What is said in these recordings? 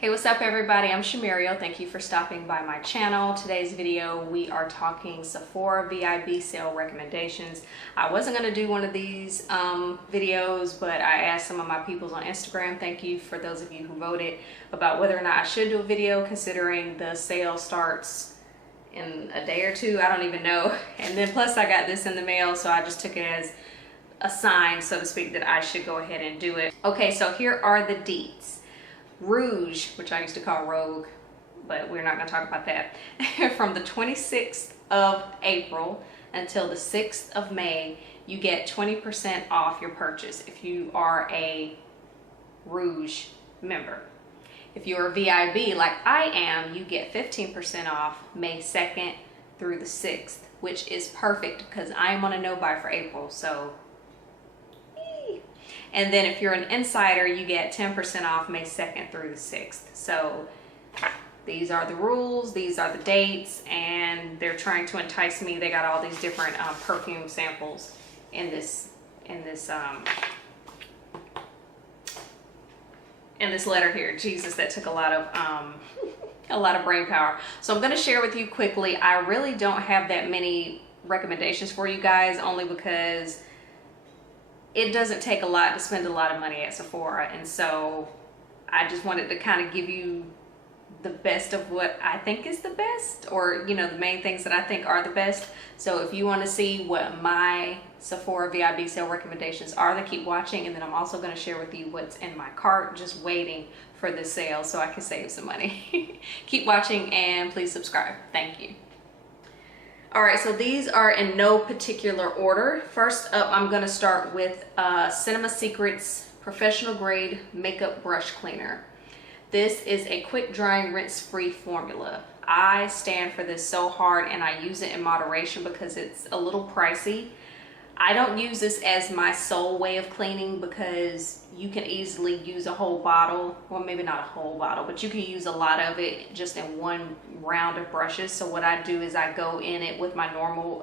Hey, what's up everybody? I'm Shumuriel. Thank you for stopping by my channel. Today's video, we are talking Sephora VIB sale recommendations. I wasn't going to do one of these videos, but I asked some of my peoples on Instagram, thank you for those of you who voted, about whether or not I should do a video considering the sale starts in a day or two. I don't even know. And then plus I got this in the mail, so I just took it as a sign, so to speak, that I should go ahead and do it. Okay, so here are the deets. Rouge, which I used to call Rogue, but we're not going to talk about that, from the 26th of April until the 6th of May, you get 20% off your purchase if you are a Rouge member. If you're a VIB like I am, you get 15% off May 2nd through the 6th, which is perfect because I am on a no-buy for April, so. And then if you're an insider, you get 10% off May 2nd through the 6th. So these are the rules, these are the dates, and they're trying to entice me. They got all these different perfume samples in this letter here. Jesus, that took a lot of brain power. So I'm going to share with you quickly. I really don't have that many recommendations for you guys, only because it doesn't take a lot to spend a lot of money at Sephora, and so I just wanted to kind of give you the best of what I think is the best, or you know, the main things that I think are the best. So if you want to see what my Sephora VIB sale recommendations are, then keep watching, and then I'm also going to share with you what's in my cart just waiting for this sale so I can save some money. Keep watching and please subscribe. Thank you. All right, so these are in no particular order. First up, I'm gonna start with Cinema Secrets Professional Grade Makeup Brush Cleaner. This is a quick drying, rinse-free formula. I stand for this so hard, and I use it in moderation because it's a little pricey. I don't use this as my sole way of cleaning because you can easily use a whole bottle, well, maybe not a whole bottle, but you can use a lot of it just in one round of brushes. So what I do is I go in it with my normal,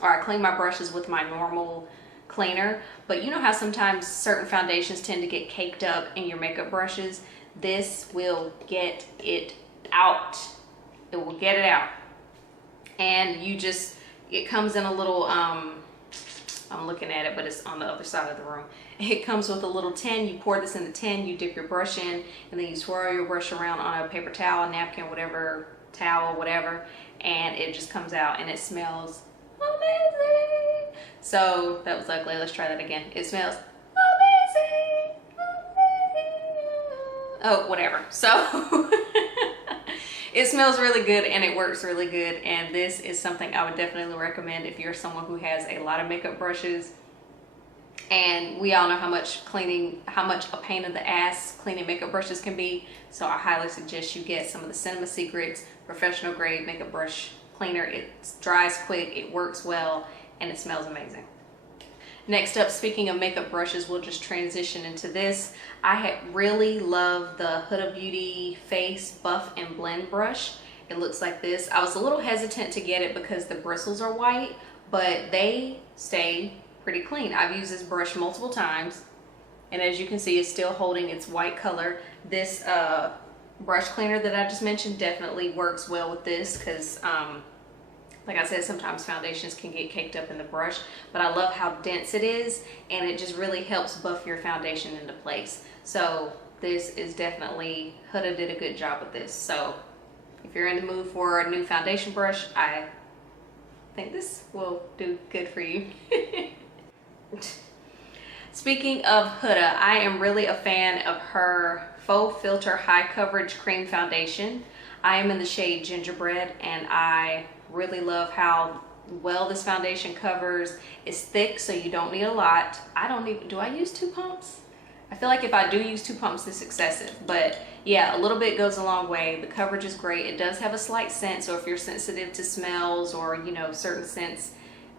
or I clean my brushes with my normal cleaner. But you know how sometimes certain foundations tend to get caked up in your makeup brushes? This will get it out. It will get it out. And you just, it comes in a little, I'm looking at it, but it's on the other side of the room. It comes with a little tin. You pour this in the tin, you dip your brush in, and then you swirl your brush around on a paper towel, a napkin, whatever, towel, whatever, and it just comes out, and it smells amazing. So that was ugly. Let's try that again. It smells amazing. Oh, whatever. So it smells really good and it works really good, and this is something I would definitely recommend if you're someone who has a lot of makeup brushes. And we all know how much a pain in the ass cleaning makeup brushes can be. So I highly suggest you get some of the Cinema Secrets Professional Grade Makeup Brush Cleaner. It dries quick, it works well, and it smells amazing. Next up, speaking of makeup brushes, we'll just transition into this. I really love the Huda Beauty Face Buff and Blend brush. It looks like this. I was a little hesitant to get it because the bristles are white, but they stay pretty clean. I've used this brush multiple times, and as you can see, it's still holding its white color. This brush cleaner that I just mentioned definitely works well with this because like I said, sometimes foundations can get caked up in the brush, but I love how dense it is, and it just really helps buff your foundation into place. So this is definitely, Huda did a good job with this. So if you're in the mood for a new foundation brush, I think this will do good for you. Speaking of Huda, I am really a fan of her Faux Filter High Coverage Cream Foundation. I am in the shade Gingerbread, and I really love how well this foundation covers. It's thick, so you don't need a lot. Do I use 2 pumps? I feel like if I do use 2 pumps, it's excessive, but yeah, a little bit goes a long way. The coverage is great. It does have a slight scent, so if you're sensitive to smells or, you know, certain scents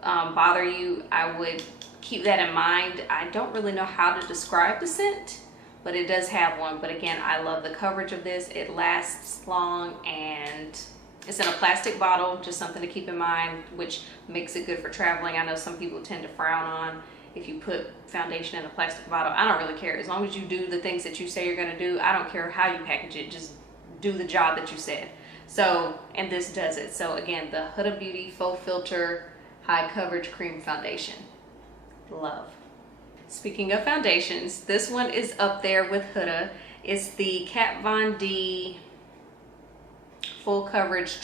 bother you, I would keep that in mind. I don't really know how to describe the scent, but it does have one. But again, I love the coverage of this. It lasts long, and it's in a plastic bottle, just something to keep in mind, which makes it good for traveling. I know some people tend to frown on if you put foundation in a plastic bottle. I don't really care. As long as you do the things that you say you're gonna do, I don't care how you package it. Just do the job that you said. So, and this does it. So again, the Huda Beauty Faux Filter High Coverage Cream Foundation. Love. Speaking of foundations, this one is up there with Huda. It's the Kat Von D Full Coverage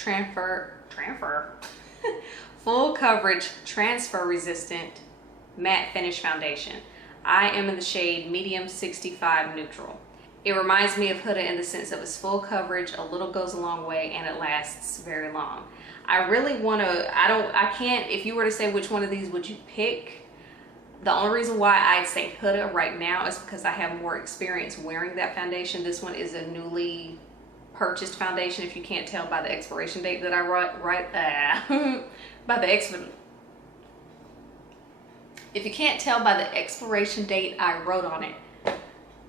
Full Coverage Transfer Resistant Matte Finish Foundation. I am in the shade Medium 65 Neutral. It reminds me of Huda in the sense of its full coverage, a little goes a long way, and it lasts very long. I really want to, I can't, if you were to say which one of these would you pick, the only reason why I'd say Huda right now is because I have more experience wearing that foundation. This one is a newly purchased foundation, if you can't tell by the expiration date that I if you can't tell by the expiration date I wrote on it.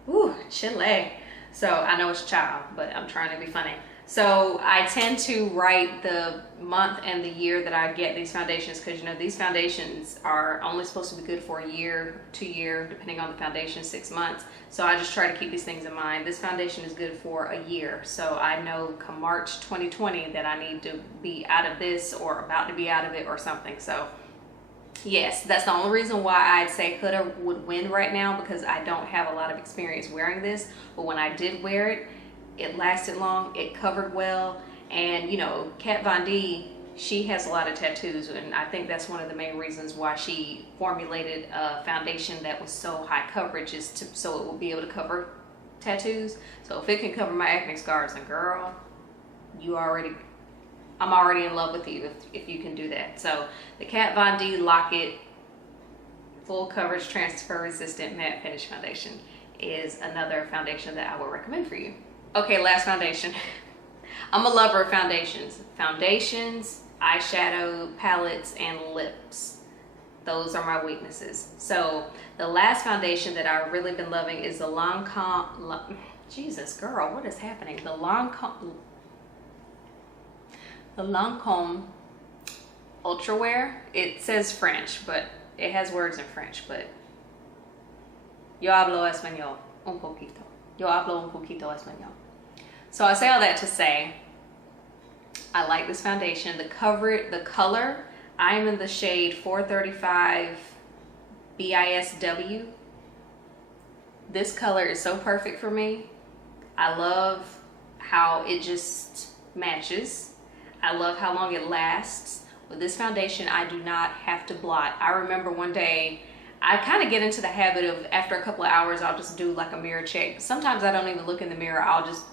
Ooh, Chile. So I know it's a child, but I'm trying to be funny. So I tend to write the month and the year that I get these foundations, because you know these foundations are only supposed to be good for a year, 2 years, depending on the foundation, 6 months. So I just try to keep these things in mind. This foundation is good for a year. So I know come March 2020 that I need to be out of this or about to be out of it or something. So yes, that's the only reason why I'd say Huda would win right now, because I don't have a lot of experience wearing this. But when I did wear it, it lasted long, it covered well. And you know, Kat Von D, she has a lot of tattoos, and I think that's one of the main reasons why she formulated a foundation that was so high coverage, is so it will be able to cover tattoos. So if it can cover my acne scars, then girl, I'm already in love with you if you can do that. So the Kat Von D Lock-It Full Coverage Transfer Resistant Matte Finish Foundation is another foundation that I would recommend for you. Okay, last foundation. I'm a lover of foundations. Foundations, eyeshadow, palettes, and lips. Those are my weaknesses. So the last foundation that I've really been loving is the Lancome, Jesus girl, what is happening? The Lancome Ultra Wear. It says French, but it has words in French, but yo hablo español un poquito. Yo hablo un poquito español. So I say all that to say, I like this foundation. The color, I'm in the shade 435 BISW. This color is so perfect for me. I love how it just matches. I love how long it lasts. With this foundation, I do not have to blot. I remember one day, I kind of get into the habit of, after a couple of hours, I'll just do like a mirror check. Sometimes I don't even look in the mirror. I'll just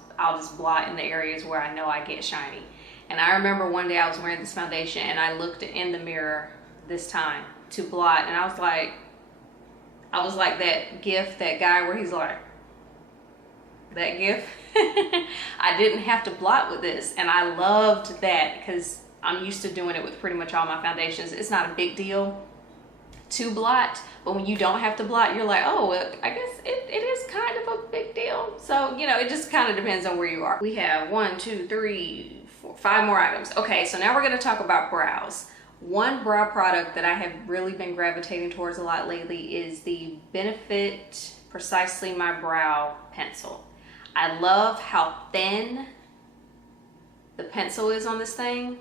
blot in the areas where I know I get shiny. And I remember one day I was wearing this foundation and I looked in the mirror this time to blot, and I was like that gif, that guy where he's like, that gif. I didn't have to blot with this, and I loved that because I'm used to doing it with pretty much all my foundations. It's not a big deal to blot, but when you don't have to blot, you're like, oh, I guess it is kind of a big deal. So, you know, it just kind of depends on where you are. We have 1, 2, 3, 4, 5 more items. Okay, so now we're going to talk about brows. One brow product that I have really been gravitating towards a lot lately is the Benefit Precisely My Brow Pencil. I love how thin the pencil is on this thing.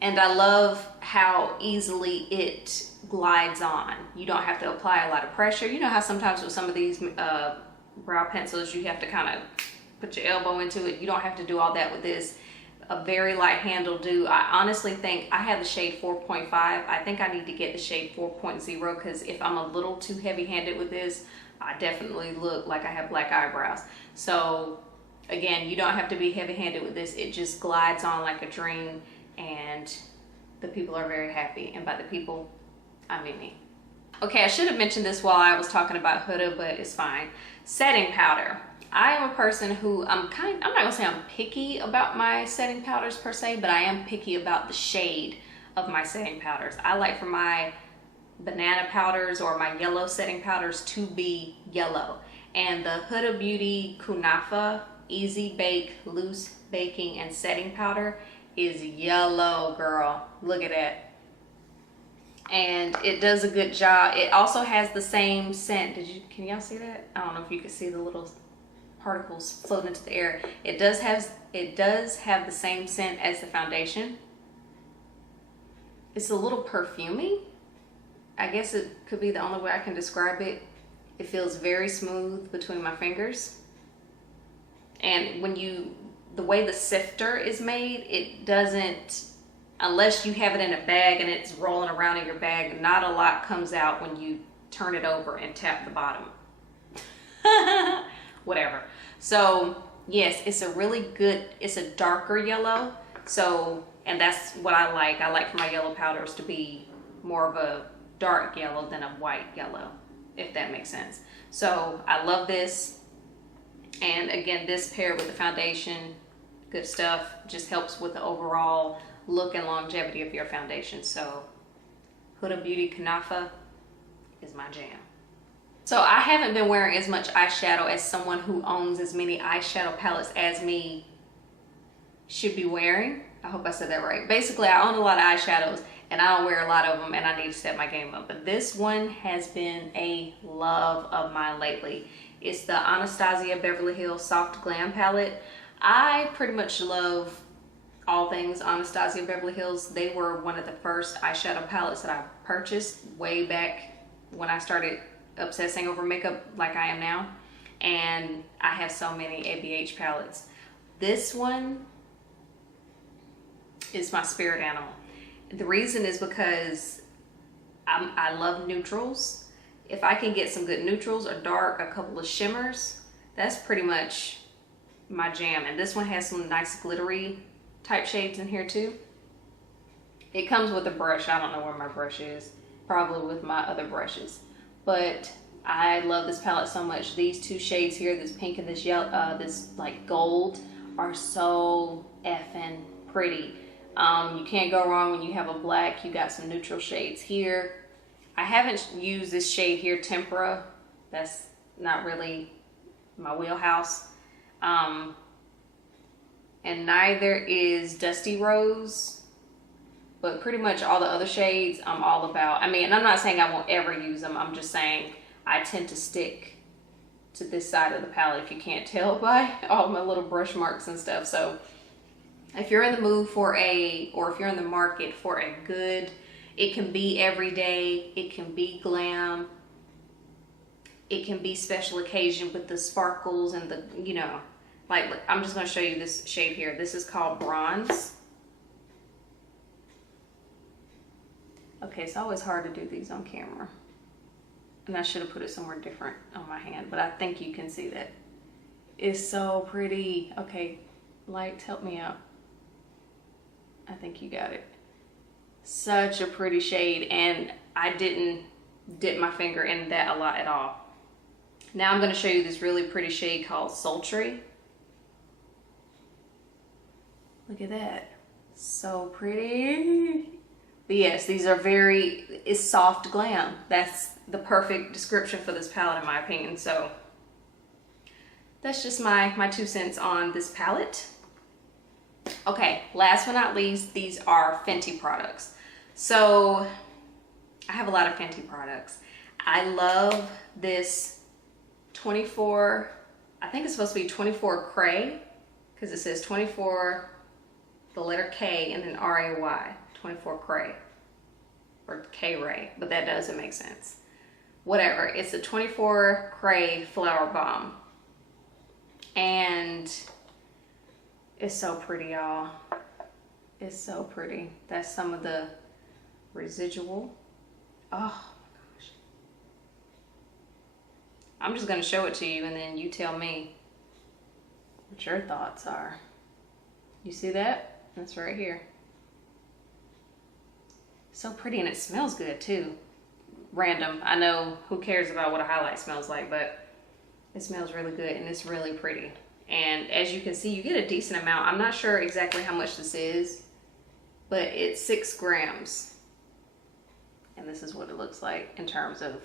And I love how easily it glides on. You don't have to apply a lot of pressure. You know how sometimes with some of these brow pencils, you have to kind of put your elbow into it. You don't have to do all that with this. A very light handle do. I honestly think I have the shade 4.5. I think I need to get the shade 4.0 because if I'm a little too heavy-handed with this, I definitely look like I have black eyebrows. So again, you don't have to be heavy-handed with this. It just glides on like a dream, and the people are very happy. And by the people, I mean me. Okay, I should have mentioned this while I was talking about Huda, but it's fine. Setting powder. I am a person who, I'm not gonna say I'm picky about my setting powders per se, but I am picky about the shade of my setting powders. I like for my banana powders or my yellow setting powders to be yellow. And the Huda Beauty Kunafa Easy Bake Loose Baking and Setting Powder is yellow, girl. Look at that. and it does a good job. It also has the same scent. Can y'all see that? I don't know if you can see the little particles floating into the air. It does have the same scent as the foundation. It's a little perfumey. I guess it could be the only way I can describe it. It feels very smooth between my fingers. And the way the sifter is made, it doesn't, unless you have it in a bag and it's rolling around in your bag, not a lot comes out when you turn it over and tap the bottom. Whatever. So yes, it's a darker yellow. So, and that's what I like. I like for my yellow powders to be more of a dark yellow than a white yellow, if that makes sense. So I love this. And again, this paired with the foundation, good stuff, just helps with the overall look and longevity of your foundation. So Huda Beauty Kunafa is my jam. So I haven't been wearing as much eyeshadow as someone who owns as many eyeshadow palettes as me should be wearing. I hope I said that right. Basically, I own a lot of eyeshadows and I don't wear a lot of them, and I need to step my game up. But this one has been a love of mine lately. It's the Anastasia Beverly Hills Soft Glam palette. I pretty much love all things Anastasia Beverly Hills. They were one of the first eyeshadow palettes that I purchased way back when I started obsessing over makeup like I am now. And I have so many ABH palettes. This one is my spirit animal. The reason is because I love neutrals. If I can get some good neutrals or dark, a couple of shimmers, that's pretty much my jam. And this one has some nice glittery type shades in here too. It comes with a brush. I don't know where my brush is. Probably with my other brushes. But I love this palette so much. These two shades here, this pink and this yellow, this like gold, are so effing pretty. You can't go wrong when you have a black. You got some neutral shades here. I haven't used this shade here, Tempera. That's not really my wheelhouse. And neither is Dusty Rose. But pretty much all the other shades I'm all about. I mean, and I'm not saying I won't ever use them. I'm just saying I tend to stick to this side of the palette, if you can't tell by all my little brush marks and stuff. So if you're in the mood for or if you're in the market for a good, it can be everyday, it can be glam, it can be special occasion with the sparkles and the, you know, like, I'm just going to show you this shade here. This is called Bronze. Okay, it's always hard to do these on camera. And I should have put it somewhere different on my hand, but I think you can see that. It's so pretty. Okay, lights, help me out. I think you got it. Such a pretty shade, and I didn't dip my finger in that a lot at all. Now I'm going to show you this really pretty shade called Sultry. Look at that. So pretty. But yes, these are it's soft glam. That's the perfect description for this palette in my opinion. So that's just my 2 cents on this palette. Okay, last but not least, these are Fenty products. So I have a lot of Fenty products. I love this 24, I think it's supposed to be 24 Cray, because it says 24, the letter K, and then R-A-Y, 24 Cray, or K-Ray, but that doesn't make sense. Whatever, it's a 24 Cray Flower Bomb. And it's so pretty, y'all. It's so pretty. That's some of the residual. Oh my gosh. I'm just gonna show it to you and then you tell me what your thoughts are. You see that? That's right here. So pretty, and it smells good too. Random. I know, who cares about what a highlight smells like, but it smells really good and it's really pretty. And as you can see, you get a decent amount. I'm not sure exactly how much this is, but it's 6 grams. And this is what it looks like in terms of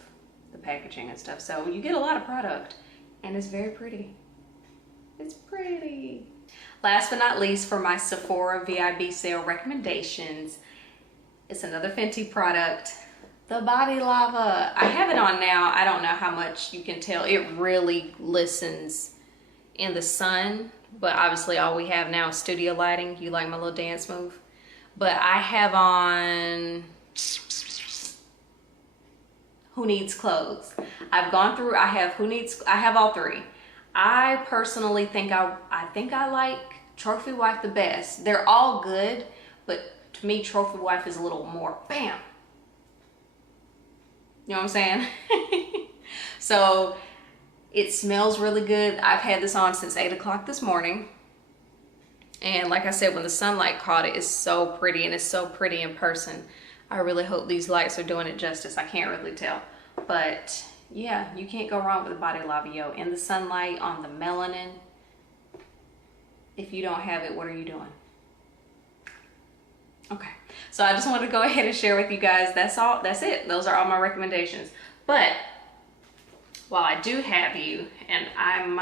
the packaging and stuff. So you get a lot of product and it's very pretty. It's pretty. Last but not least, for my Sephora VIB sale recommendations, it's another Fenty product. The Body Lava. I have it on now. I don't know how much you can tell. It really glistens in the sun, but obviously all we have now is studio lighting. You like my little dance move? But I have on Who Needs Clothes. I've gone through, I have all three. I personally think I like Trophy Wife the best. They're all good, but to me, Trophy Wife is a little more bam. You know what I'm saying? So it smells really good. I've had this on since 8 o'clock this morning. And like I said, when the sunlight caught it, it's so pretty, and it's so pretty in person. I really hope these lights are doing it justice. I can't really tell. But yeah, you can't go wrong with the Body Lava, yo. In the sunlight, on the melanin. If you don't have it, what are you doing? Okay, so I just wanted to go ahead and share with you guys. That's all. That's it. Those are all my recommendations. But while I do have you, and I'm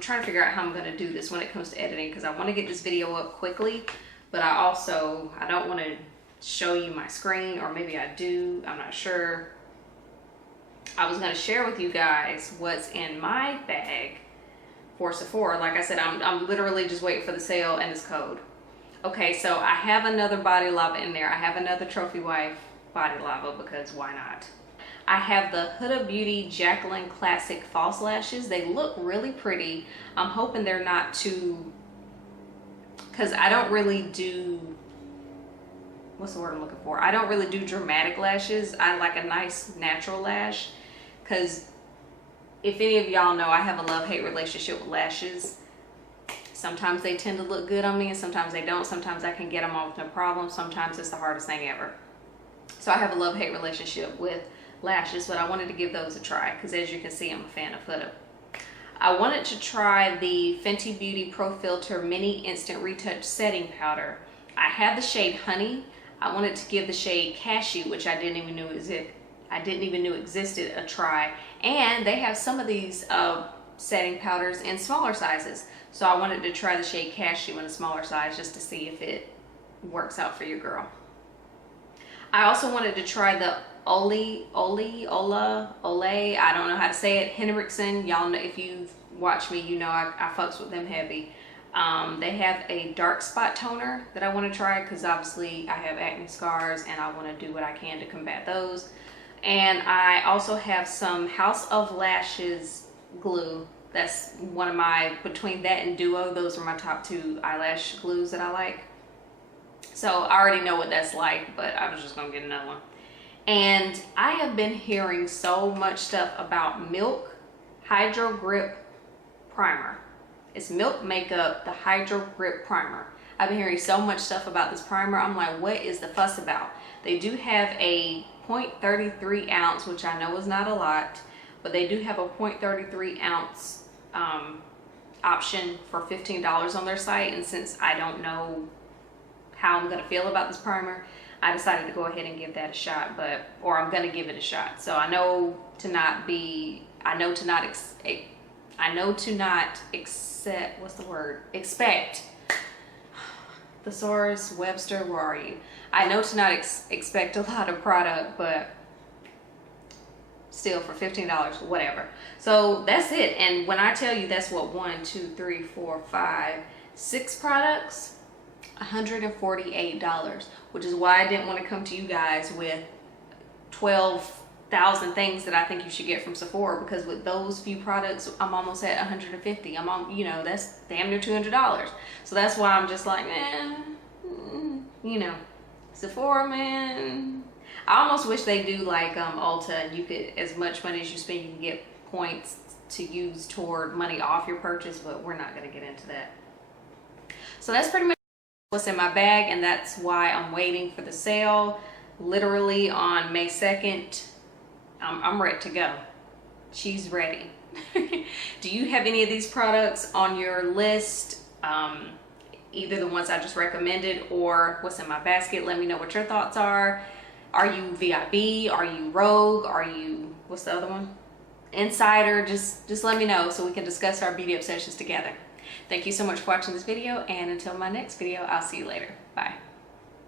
trying to figure out how I'm going to do this when it comes to editing, because I want to get this video up quickly, but I don't want to show you my screen, or maybe I do. I'm not sure. I was going to share with you guys what's in my bag for Sephora. Like I said, I'm literally just waiting for the sale and this code. Okay, so I have another Body Lava in there. I have another Trophy Wife Body Lava, because why not? I have the Huda Beauty Jacqueline Classic False Lashes. They look really pretty. I'm hoping they're not too, because I don't really do, what's the word I'm looking for? I don't really do dramatic lashes. I like a nice natural lash, because if any of y'all know, I have a love-hate relationship with lashes. Sometimes they tend to look good on me, and sometimes they don't. Sometimes I can get them on with no problem. Sometimes it's the hardest thing ever. So I have a love-hate relationship with lashes, but I wanted to give those a try, because as you can see, I'm a fan of Huda. I wanted to try the Fenty Beauty Pro Filter Mini Instant Retouch Setting Powder. I have the shade Honey. I wanted to give the shade Cashew, which I didn't even know existed, a try. And they have some of these setting powders in smaller sizes. So I wanted to try the shade Cashew in a smaller size, just to see if it works out for your girl. I also wanted to try the Olay, I don't know how to say it, Henriksen. Y'all know, if you've watched me, you know I fucks with them heavy. They have a dark spot toner that I want to try, because obviously I have acne scars and I want to do what I can to combat those. And I also have some House of Lashes glue. That's one of my, between that and Duo, those are my top two eyelash glues that I like. So I already know what that's like, but I was just gonna get another one. And I have been hearing so much stuff about Milk Hydro Grip Primer. It's Milk Makeup, the Hydro Grip Primer. I've been hearing so much stuff about this primer. I'm like, what is the fuss about? They do have a 0.33 ounce, which I know is not a lot, but they do have a 0.33 ounce option for $15 on their site. And since I don't know how I'm gonna feel about this primer, I decided to go ahead and give that a shot, I'm gonna give it a shot. So I know to not expect thesaurus, Webster, where are you? I know to not expect a lot of product, but still, for $15, whatever. So that's it. And when I tell you that's what, 1, 2, 3, 4, 5, 6 products, $148, which is why I didn't want to come to you guys with 12,000 things that I think you should get from Sephora, because with those few products, I'm almost at 150. I'm on, you know, that's damn near $200. So that's why I'm just like, you know, Sephora, man. I almost wish they do like Ulta, and you could, as much money as you spend, you can get points to use toward money off your purchase, but we're not going to get into that. So that's pretty much what's in my bag, and that's why I'm waiting for the sale. Literally on May 2nd, I'm ready to go. She's ready. Do you have any of these products on your list? Either the ones I just recommended or what's in my basket. Let me know what your thoughts are. Are you VIB? Are you Rogue? Are you, what's the other one? Insider? Just let me know so we can discuss our beauty obsessions together. Thank you so much for watching this video, and until my next video, I'll see you later. Bye.